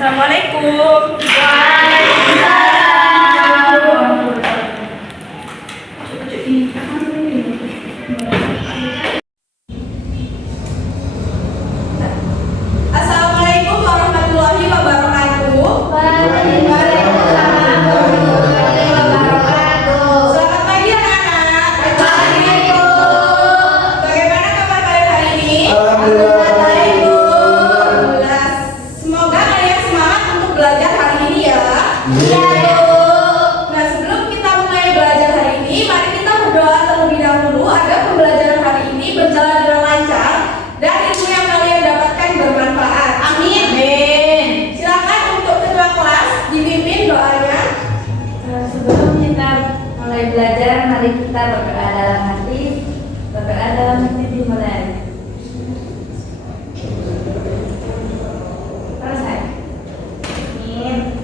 Assalamualaikum. Assalamualaikum warahmatullahi wabarakatuh. Waalaikumsalam warahmatullahi wabarakatuh. Selamat pagi anak-anak. Pagi, Bu. Bagaimana kabar kalian hari ini? Alhamdulillah baik, Bu. Alhamdulillah. Semoga kalian semangat untuk belajar hari ini ya. Iya, Bu. Nah, sebelum kita mulai belajar hari ini, mari kita berdoa terlebih dahulu agar pembelajaran hari ini berjalan dengan lancar dan ilmu yang kalian dapatkan bermanfaat. Amin. Amin. Silakan untuk ketua kelas dipimpin doanya. Sebelum kita mulai belajar, mari kita berdoa dalam hati. Berdoa dalam hati dimulai. Selesai. Amin.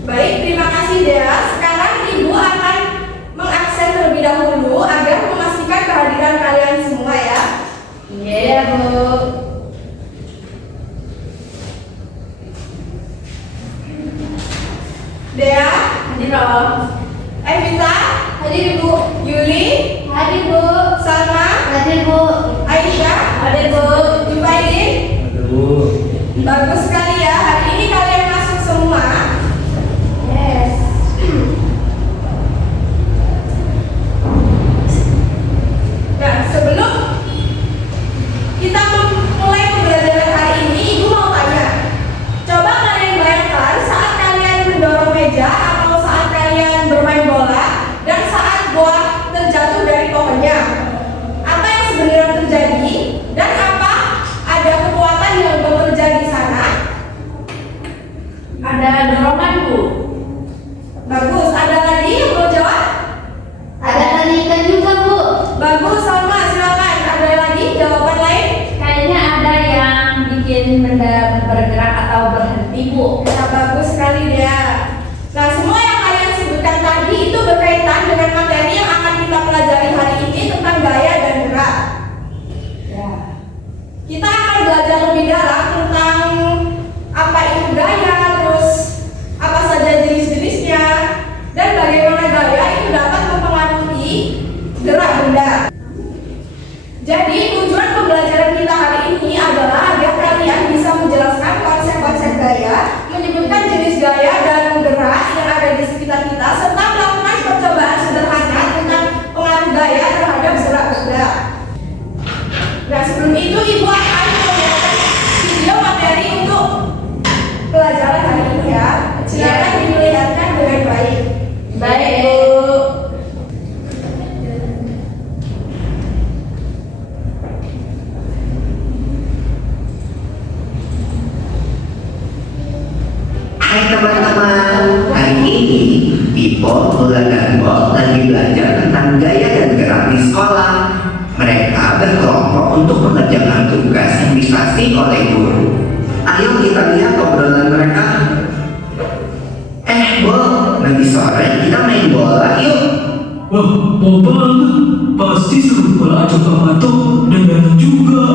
Baik, terima kasih Dea. Sekarang Ibu akan mengabsen terlebih dahulu agar memastikan kehadiran kalian semua ya. Iya, Bu. Dea, Hadir, Om. Evita, Hadir, Bu. Yuli, Hadir, Bu. Salma, Hadir, Bu. Aisyah, Hadir, Bu. Jufaidin. Bagus sekali ya. Hari ini kalian masuk semua. Yes. Nah, sebelum kita memulai pembelajaran hari ini, Ibu mau tanya. Coba kalian bayangkan saat kalian mendorong meja atau saat kalian bermain bola dan saat bola terjatuh dari pohonnya. Apa yang sebenarnya terjadi dan apa ada kekuatan yang bekerja di sana? Ada dorongan, Bu. Bagus. Ada lagi yang mau jawab? Ada tarikan juga, Bu. Bagus, Salma. Silakan. Ada lagi jawaban lain? Kayaknya ada yang bikin benda bergerak atau berhenti, Bu. Ya, bagus sekali dia. Nah, semua yang kalian sebutkan tadi itu berkaitan dengan materi yang akan kita pelajari hari ini tentang gaya dan gerak. Ya. Kita akan belajar lebih dalam tentang apa itu gaya, terus apa saja jenis-jenisnya, dan bagaimana gaya itu dapat mempengaruhi gerak benda. Jadi tujuan pembelajaran kita hari ini adalah agar kalian bisa menjelaskan konsep-konsep gaya, menyebutkan jenis gaya dan gerak yang ada di sekitar kita, serta melakukan percobaan sederhana tentang pengaruh gaya terhadap gerak benda. Nah, sebelum itu Ibu akan memperlihatkan video materi untuk pelajaran hari ini ya. Silakan diperlihatkan dengan baik. Baik, Bu. Hai teman-teman, hari ini Pipo, Bula, dan Bob lagi belajar tentang gaya dan gerak di sekolah. Mereka berkelompok untuk mengerjakan tugas yang dikasih oleh guru. Ayo kita lihat obrolan mereka. Bob, nanti sore kita main bola yuk. Wah, mau banget. Pasti seru kalau ajak Kak Mato dan Danang juga.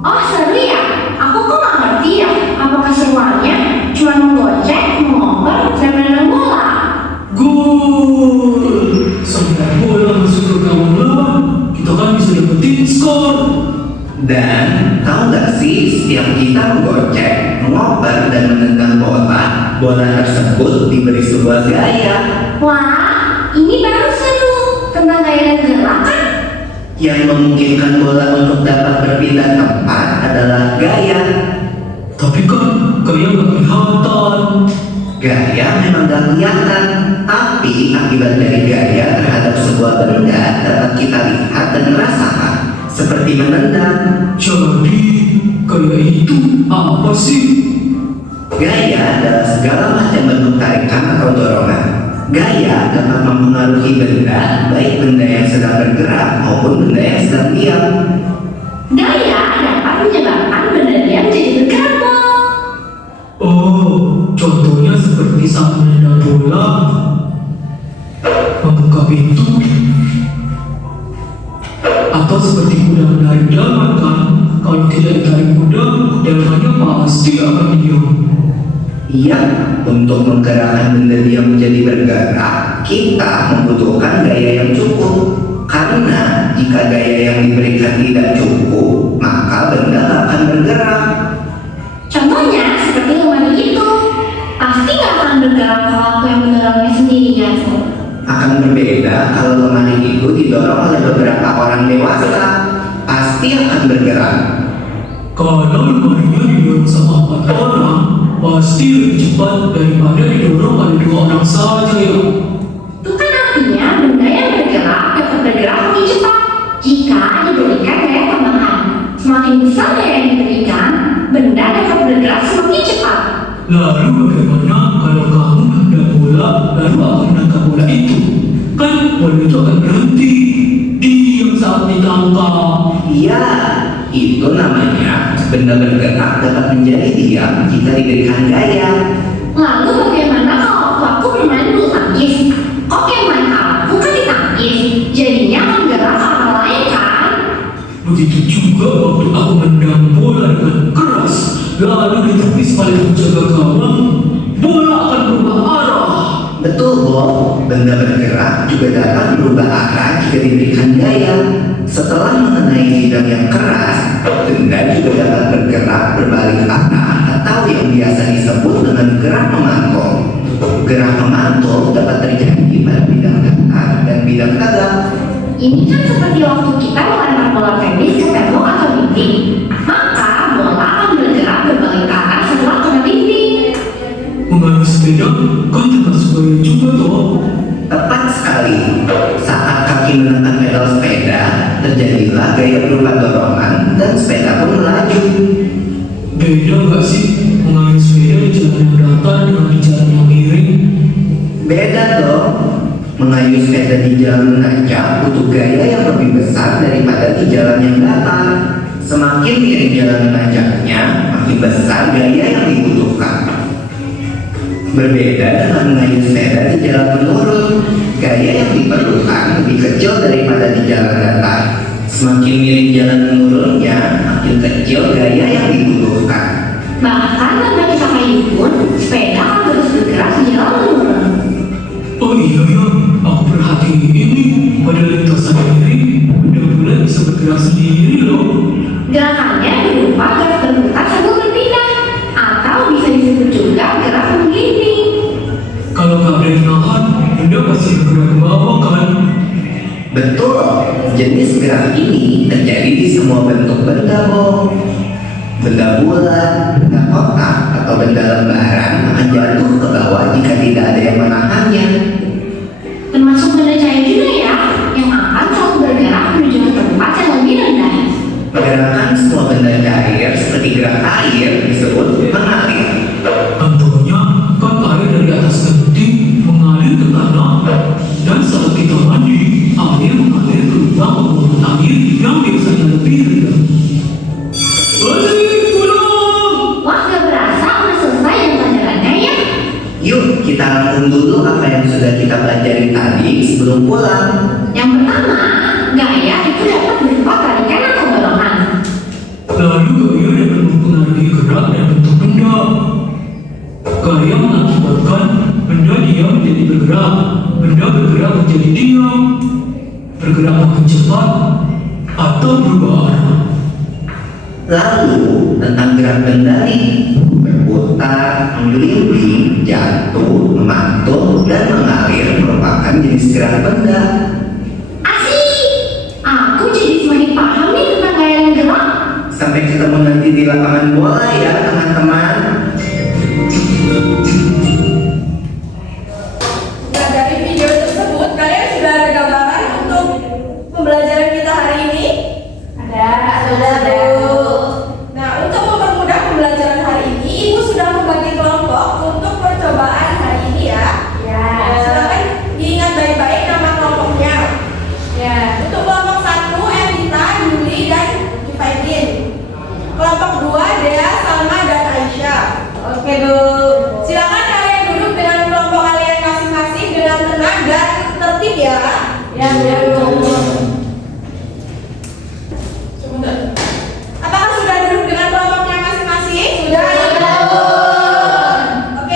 Oh, seru ya? Aku kok nggak ngerti ya. Apa keseruannya? Cuma menggocek, mengoper, dan menendang bola. Gol! Sampai bola masuk ke gawang lawan, kita kan bisa dapetin skor. Dan tahu gak sih, setiap kita menggocek, mengoper, dan menendang bola, bola tersebut diberi sebuah gaya. Wah, ini baru seru. Tentang gaya dan gerak kan? Yang memungkinkan bola untuk dapat berpindah tempat adalah gaya. Tapi kan gaya nggak kelihatan. Gaya memang gak kelihatan, tapi akibat dari gaya terhadap sebuah benda dapat kita lihat dan merasakan, seperti menendang. Jadi, gaya itu apa sih? Gaya adalah segala macam bentuk tarikan atau dorongan. Gaya dapat mempengaruhi benda, baik benda yang sedang bergerak maupun benda yang sedang diam. Gaya dapat menyebabkan benda diam jadi bergerak, Bu. Oh, contohnya seperti saat menendang bola, membuka pintu, atau seperti kuda menarik delman kan? Kalau tidak ditarik kuda, delmannya pasti akan diam. Iya, untuk menggerakkan benda diam menjadi bergerak, kita membutuhkan gaya yang cukup. Karena jika gaya yang diberikan tidak cukup, maka benda tak akan bergerak. Contohnya seperti lemari itu. Pasti nggak akan bergerak kalau aku yang mendorongnya sendirian. Akan berbeda kalau lemari itu didorong oleh beberapa orang dewasa. Pasti akan bergerak. Kalau lemarinya didorong sama 4 orang, pasti lebih cepat daripada didorong oleh 2 orang saja ya. Itu kan artinya benda yang bergerak dapat bergerak lebih cepat jika diberikan gaya tambahan. Semakin besar gaya yang diberikan, benda dapat bergerak semakin cepat. Lalu bagaimana kalau kamu hendak bola, lalu aku menangkap bola itu? Kan bola itu akan berhenti diam saat ditangkap. Iya, itu namanya benda bergerak dapat menjadi diam jika diberikan gaya. Lalu bagaimana kalau aku bermain bulu tangkis? Kok yang main alatku kan ditangkis, jadinya akan gerak ke arah lain kan? Begitu juga waktu aku menendang bola dengan keras, lalu ditepis oleh penjaga gawang, bola akan berubah arah. Betul, Bob. Benda bergerak juga dapat berubah arah jika diberikan gaya. Setelah mengenai bidang yang keras, benda juga dapat bergerak berbalik arah atau yang biasa disebut dengan gerak memantul. Gerak memantul dapat terjadi pada bidang datar dan bidang tegak. Ini kan seperti waktu kita melempar bola tenis ke tembok atau dinding. Maka bola akan bergerak berbalik arah setelah kena dinding. Mengayuh sepeda kan termasuk gaya juga toh. Tepat sekali. Saat kaki menekan pedal sepeda, terjadilah gaya berupa dorongan dan sepeda pun melaju. Beda nggak sih mengayuh sepeda di jalan yang datar dengan di jalan yang miring? Beda dong. Mengayuh sepeda di jalan menanjak butuh gaya yang lebih besar daripada di jalan yang datar. Semakin miring jalan menanjaknya, makin besar gaya yang dibutuhkan. Berbeda dengan mengayuh sepeda di jalan menurun, gaya yang diperlukan lebih kecil daripada di jalan datar. Semakin miring jalan menurunnya, makin kecil gaya yang dibutuhkan. Bahkan tanpa kita kayu pun, sepeda akan terus bergerak di jalan menurun. Oh iya ya, aku perhatiin ini pada lintasan miring, benda bola bisa bergerak sendiri loh. Gerakannya berupa gerak berputar sambil berpindah, atau bisa disebut juga gerak menggelinding. Kalau nggak ada yang nahan, benda pasti bergerak ke bawah kan? Betul, jenis gerak ini terjadi di semua bentuk benda, Bob. Benda bulat, benda kotak, atau benda lembaran akan jatuh ke bawah jika tidak ada yang menahannya. Termasuk benda cair juga ya, yang akan selalu bergerak menuju ke tempat yang lebih rendah. Gerakan semua benda cair seperti gerak air disebut mengalir. Contohnya kan air dari atas genting mengalir ke tanah, dan saat kita mandi, air mengalir ke lubang pembuangan air yang biasanya lebih rendah. Balik pulang! Wah, gak berasa udah selesai yang pelajarannya ya. Yuk kita rangkum dulu apa yang sudah kita pelajari tadi sebelum pulang. Yang pertama, gaya itu dapat berupa tarikan atau dorongan. Lalu gaya dapat mempengaruhi gerak dan bentuk benda. Gaya mengakibatkan benda diam menjadi bergerak, benda bergerak menjadi diam, bergerak makin cepat, atau berubah arah. Lalu tentang gerak benda nih, berputar, menggelinding, jatuh, memantul, dan mengalir merupakan jenis gerak benda. Asik! Aku jadi semakin paham nih tentang gaya dan gerak. Sampai ketemu nanti di lapangan bola ya teman-teman. Nah, dari video tersebut kalian sudah ada gambaran untuk pembelajaran kita hari ini? Ada. Nah, untuk mempermudah pembelajaran hari ini, Ibu sudah membagi kelompok untuk percobaan hari ini ya. Silakan diingat baik-baik nama kelompoknya. Untuk kelompok 1, Evita, Yuli, dan Ivaidin. Kelompok 2, Dea, Salma, dan Aisyah. Oke, Bu. Silakan kalian duduk dengan kelompok kalian masing-masing dengan tenang dan tertib ya. Sebentar. Apakah sudah duduk dengan kelompoknya masing-masing? Sudah. Oke,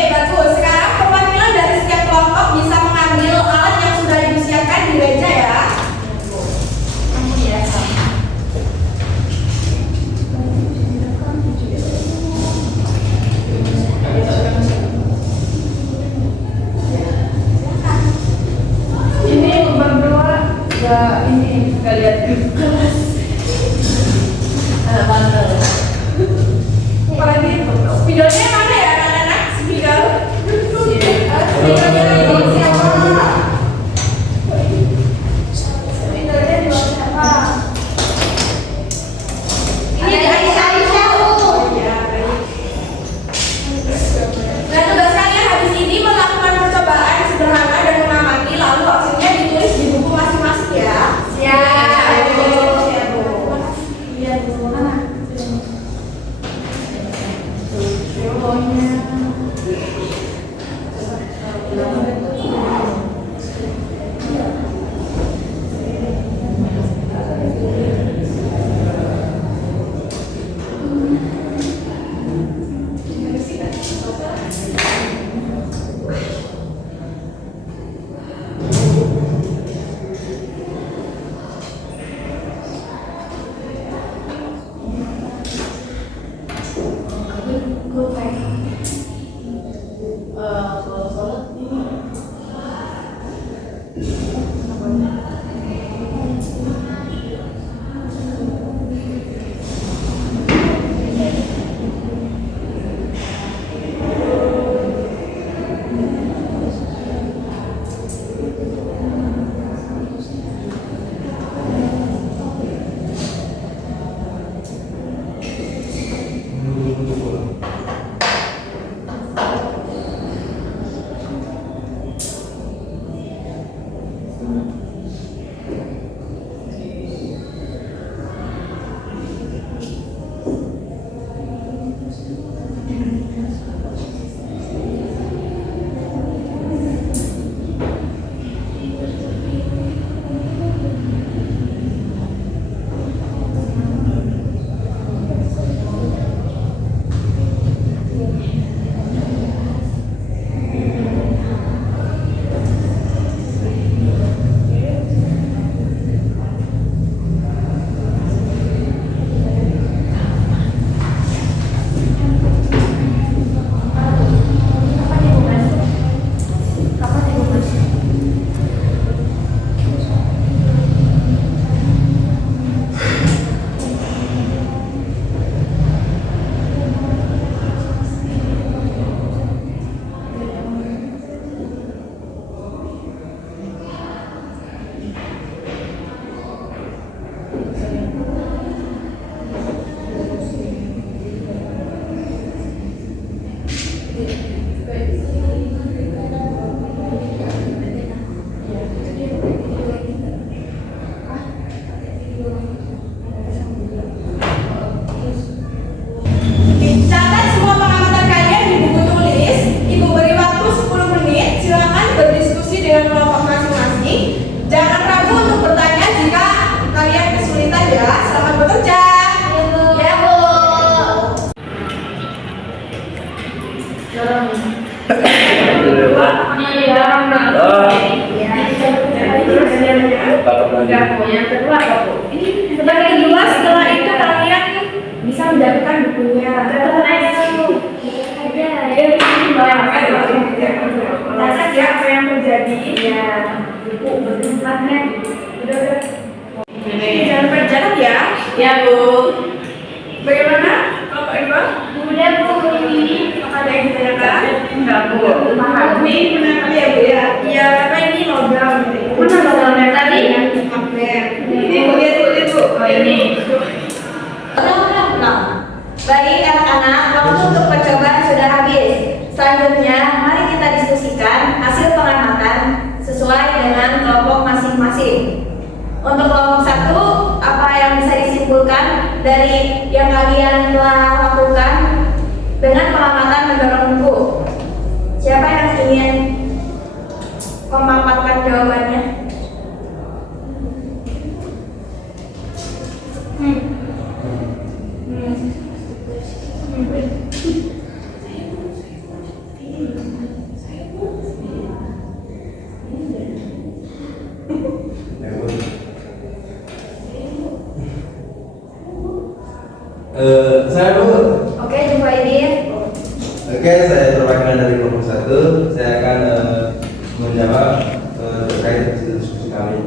Catat semua pengamatan kalian di buku tulis. Ibu beri waktu 10 menit. Silakan berdiskusi dengan kelompok masing-masing. Jangan ragu untuk bertanya jika kalian kesulitan ya. Selamat bekerja. Ya, Bu. Yang kedua setelah itu kalian bisa menjatuhkan bukunya. Catat ya apa yang terjadi. Jangan lupa dicatat ya. Ya, Bu. Bagaimana? Kalau Pak Iqbal? Udah, Bu. Ada yang ditanyakan? Enggak, Bu. Ini menangkap ya, Bu ya? Iya, apa ini logam? Mana logamnya tadi? Magnet. Ini Bu, lihat Bu. Oh, ini. Baik anak-anak, waktu untuk percobaan sudah habis. Selanjutnya, mari kita diskusikan hasil pengamatan sesuai dengan kelompok masing-masing. Untuk kelompok 1, apa yang bisa disimpulkan dari yang kalian telah lakukan dengan pengamatan mendorong buku? Siapa yang ingin memaparkan jawabannya? Saya dulu. Oke, jumpa ini. Oke, saya perwakilan dari kelompok 1. Saya akan menjawab terkait hasil diskusi kami.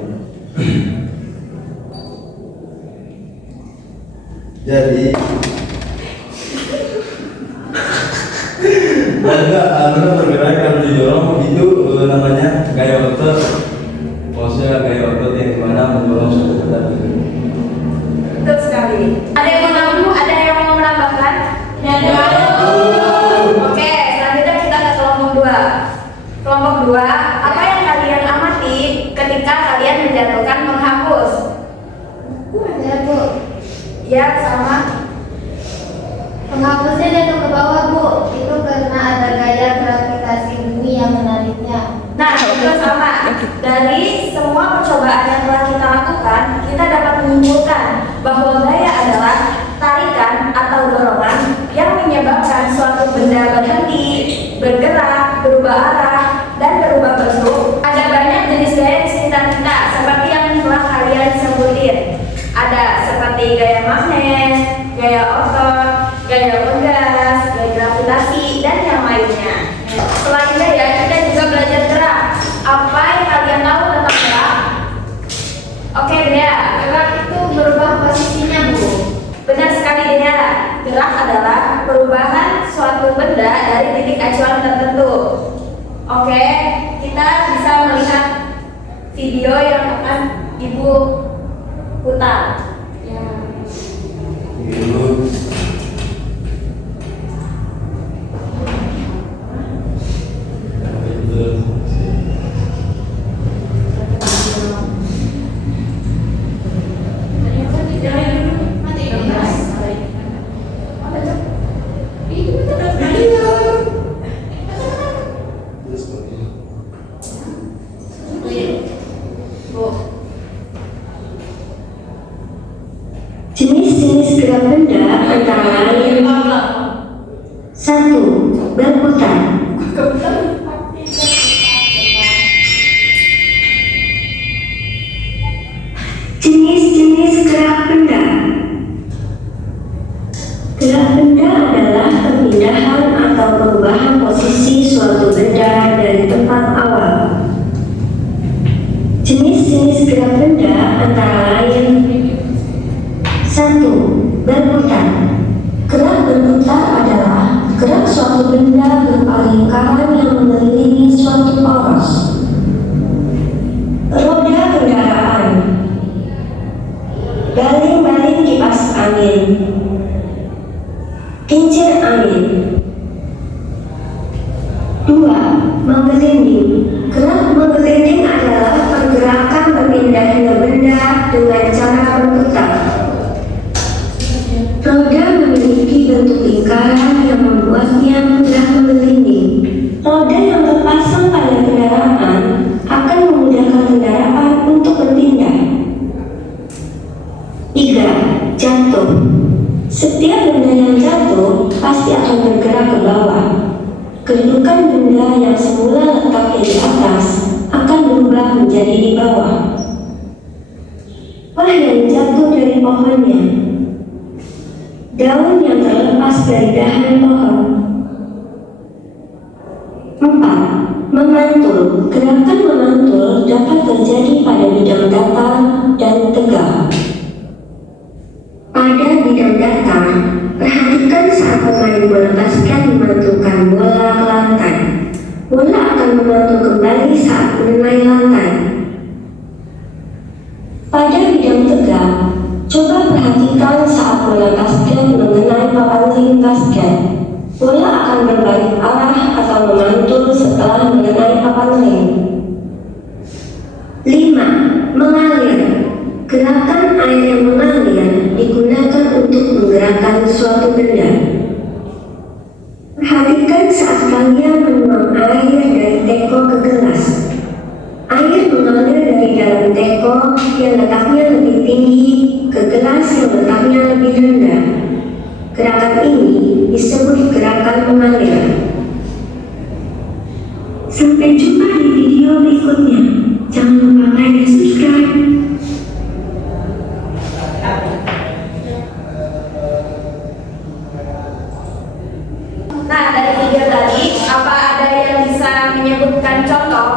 Jadi, anda bergerak yang didorong itu namanya gaya otot. Maksudnya gaya otot yang dimana mendorong suatu benda. Betul sekali. Ada yang mau menambahkan? Ada. Oke, selanjutnya kita ke kelompok 2. Kelompok 2, apa yang kalian amati ketika kalian menjatuhkan menghapus? Ya, Bu. Ya, sama. Penghapusnya jatuh ke bawah, Bu. Itu Oke, kita bisa melihat video yang akan Ibu putar. Ibu. Jenis-jenis gerak benda antara lain: 1. Berputar. Jenis-jenis gerak benda. Gerak benda adalah pemindahan atau perubahan posisi suatu benda dari tempat awal. Jenis-jenis gerak benda antara lain: 1. Berputar. Gerak berputar adalah gerak suatu benda berupa lingkaran yang mengelilingi suatu poros. Roda kendaraan. Baling-baling kipas angin. Kincir angin. 2. Menggelinding. Gerak menggelinding adalah pergerakan berpindahnya benda dengan cara berputar. Roda memiliki bentuk lingkaran yang membuatnya mudah menggelinding. Roda yang terpasang pada kendaraan akan memudahkan kendaraan untuk berpindah. 3. Jatuh. Setiap benda yang jatuh pasti akan bergerak ke bawah. Kedudukan benda yang semula letaknya di atas akan berubah menjadi di bawah. Wah yang jatuh dari pohonnya. Daun yang terlepas dari dahan pohon. 4. Memantul. Gerakan memantul dapat terjadi pada bidang datar dan tegak. Pada bidang datar, perhatikan saat pemain bola basket memantulkan bola ke lantai. Bola akan memantul kembali saat mengenai lantai. Pada bidang tegak, coba perhatikan saat bola basket mengenai papan ring basket. Bola akan berbalik arah atau memantul setelah mengenai papan ring. 5. Mengalir. Gerakan air yang mengalir digunakan untuk menggerakkan suatu benda. Perhatikan saat kalian menuang air dari teko ke gelas. Air mengalir dari dalam teko yang letaknya lebih tinggi ke gelas yang letaknya lebih rendah. Gerakan ini disebut gerakan mengalir. Sampai jumpa di video berikutnya. Jangan lupa like dan subscribe. Nah, dari video tadi, apa ada yang bisa menyebutkan contoh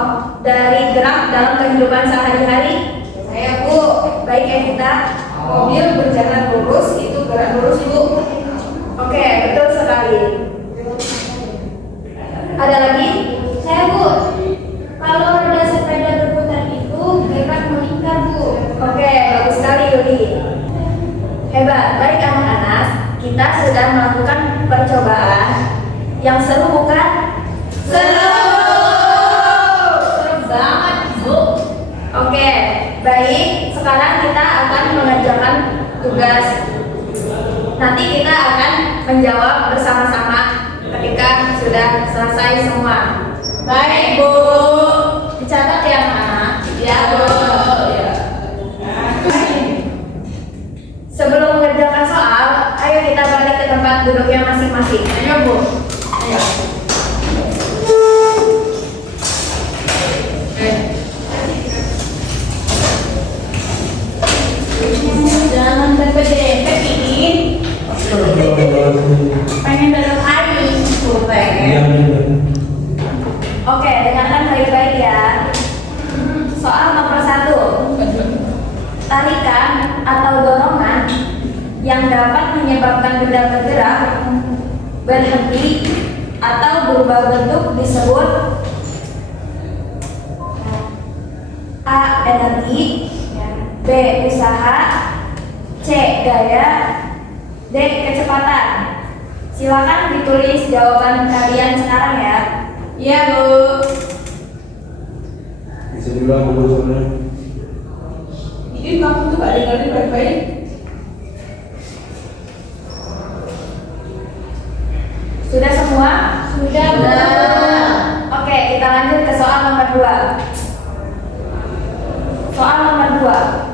dari gerak dalam kehidupan sehari-hari? Saya Bu, Baik, Evita. mobil berjalan lurus itu gerak lurus Bu. Oke, betul sekali. Ada lagi? Saya Bu, kalau roda sepeda berputar itu gerak melingkar Bu. Oke, bagus sekali Yuli. Hebat, baik anak-anak. Kita sudah melakukan percobaan yang seru bukan? Seru! Seru banget Bu. Oke, baik. Sekarang kita akan mengerjakan tugas. Nanti kita akan menjawab bersama-sama ketika sudah selesai semua. Baik Bu. Dicatat ya anak-anak. Ya Bu. Ya. Sebelum mengerjakan soal, ayo kita balik ke tempat duduknya masing-masing. Ayo Bu. Ayo. Jangan dempet-dempet ini. Pengen dalam air Bu, pengen. Oke, dengarkan baik-baik ya. Soal nomor 1. Tarikan atau dorongan yang dapat menyebabkan benda bergerak, berhenti, atau berubah bentuk disebut energi, B. usaha, C. gaya, D. kecepatan. Silakan ditulis jawaban kalian sekarang ya. Iya, Bu. Bisa diulang dulu sebenarnya. Ini kamu tuh gak dengerin baik-baik. Sudah semua? Sudah, Bu. Oke, kita lanjut ke soal nomor 2. Soal nomor 2.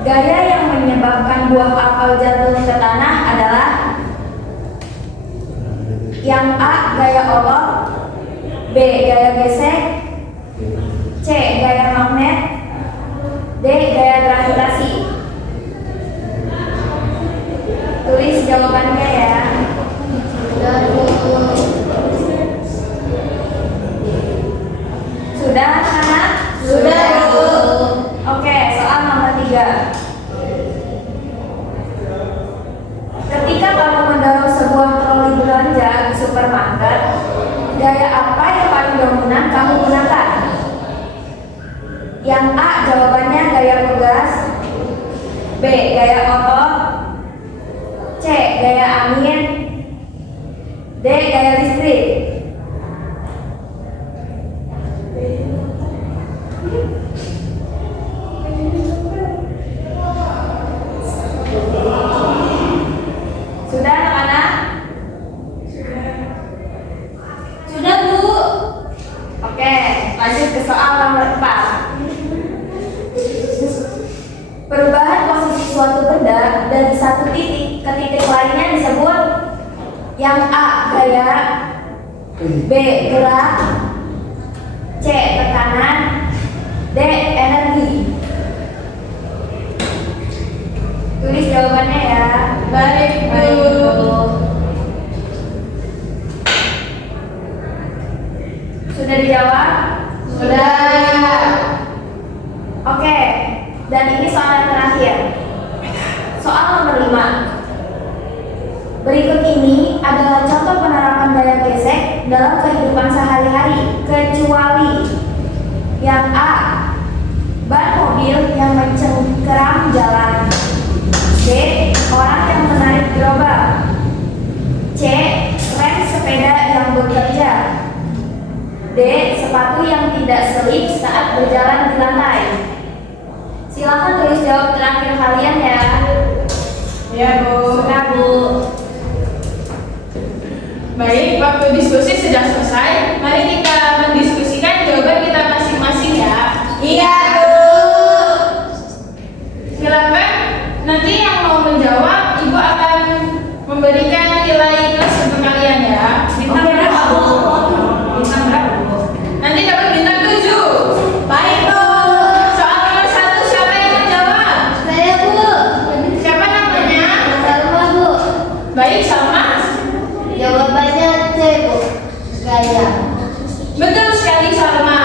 Gaya yang menyebabkan buah apel jatuh ke tanah adalah yang A. gaya olok, B. gaya gesek, C. gaya magnet, D. gaya gravitasi. Tulis jawabannya ya. Sudah, Bu. Sudah anak-anak? Sudah, Bu. Oke, soal nomor 3. Ketika kamu mendorong sebuah troli belanja di supermarket, gaya apa yang paling dominan kamu gunakan? Yang A jawabannya gaya pegas, B gaya otot, C gaya angin, D gaya listrik. Sudah anak-anak? Sudah, Bu. Oke, lanjut ke soal nomor 4. Perubahan posisi suatu benda dari satu titik ke titik lainnya disebut yang A gaya, B gerak, C tekanan, D energi. Tulis jawabannya ya. Baik, Bu. Sudah dijawab? Sudah. Oke, dan ini soal yang terakhir. Soal nomor 5. Berikut ini adalah contoh penerapan gaya gesek dalam kehidupan sehari-hari, kecuali yang A. ban mobil yang mencengkeram jalan, B. orang yang menarik gerobak, C. rem sepeda yang bekerja, D. sepatu yang tidak selip saat berjalan di lantai. Silakan tulis jawab terakhir kalian ya. Ya, Bu. Sudah, Bu. Baik, waktu diskusi sudah selesai. Mari kita mendiskusikan jawaban kita masing-masing ya. Iya, Bu. Silakan. Nanti yang mau menjawab, Ibu akan memberikan nilai plus untuk kalian ya. Bintang berapa, Bu? Bintang berapa, Bu? Nanti dapat bintang 7. Baik, Bu. Soal nomor 1 siapa yang menjawab? Saya, Bu. Siapa namanya? Salma, Bu. Baik, Salma. Jawabannya C, Bu. Gaya. Betul sekali, Salma.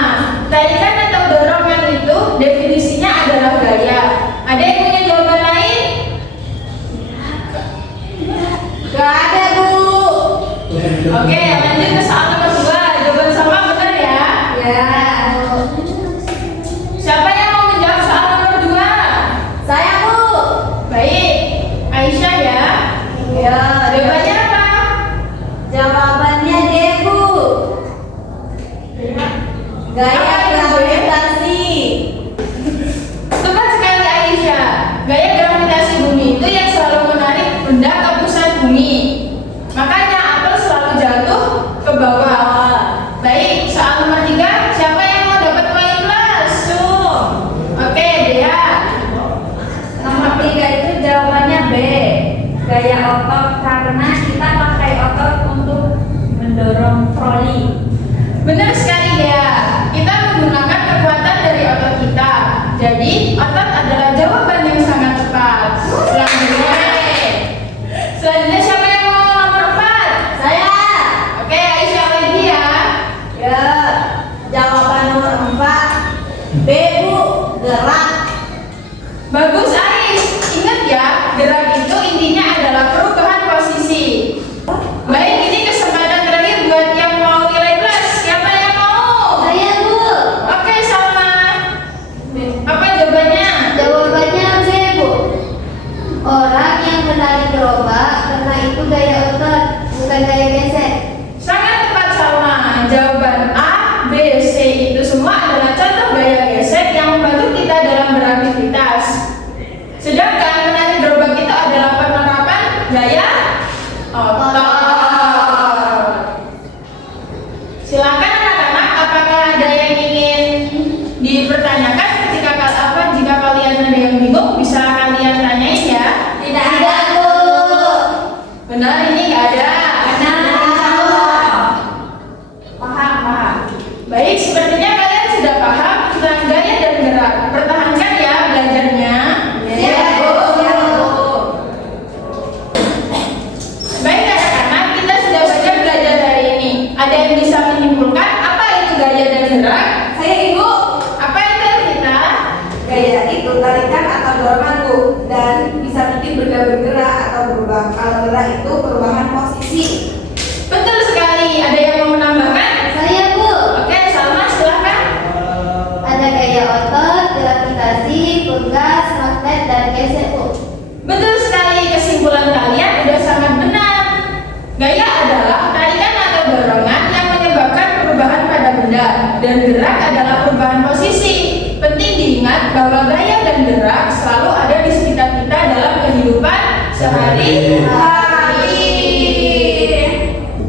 Tarikan atau dorongan itu definisinya adalah gaya. Ada yang punya jawaban lain? Gak ada, Bu. Oke, lanjut ke soal nomor 2. Jawaban Salma benar ya? Ya. Siapa yang mau menjawab soal nomor 2? Saya, Bu. Baik, Aisyah ya. Ya. Jawabannya apa? Jawabannya D, Bu. Gaya gravitasi. Tepat sekali, Aisyah. Gaya gravitasi bumi itu yang selalu menarik benda ke pusat bumi. Makanya apel selalu jatuh ke bawah. Baik, soal nomor 3. Siapa yang mau dapat poin plus? Oke, Dea. Nomor 3 itu jawabannya B. Gaya otot, karena kita pakai otot untuk mendorong troli. Benar sekali, Dea. Kita dan gerak adalah perubahan posisi. Penting diingat bahwa gaya dan gerak selalu ada di sekitar kita dalam kehidupan sehari-hari.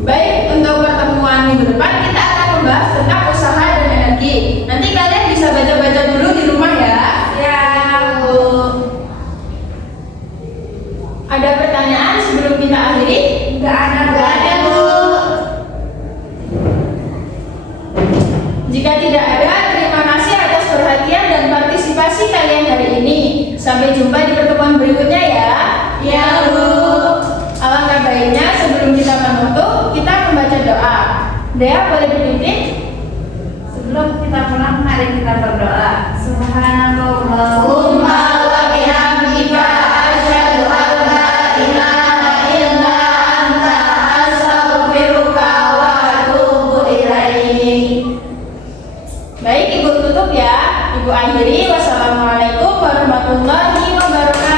Baik, untuk pertemuan minggu depan kita akan membahas tentang usaha dan energi. Nanti kalian bisa baca-baca dulu di rumah ya. Ya, Bu. Ada pertanyaan sebelum kita akhiri? Nggak ada, Bu. Jika tidak ada, terima kasih atas perhatian dan partisipasi kalian hari ini. Sampai jumpa di pertemuan berikutnya ya. Ya, Bu. Alangkah baiknya sebelum kita menutup, kita membaca doa. Dea boleh dipimpin? Sebelum kita pulang, mari kita berdoa. Subhanallahumma wa bihamdika asyhadu an la ilaha illa anta astaghfiruka wa atubu ilaik. Baik, Ibu tutup ya. Ibu akhiri. Wassalamualaikum warahmatullahi wabarakatuh.